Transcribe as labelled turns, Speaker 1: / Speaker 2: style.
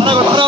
Speaker 1: ভাড়া ভাড়া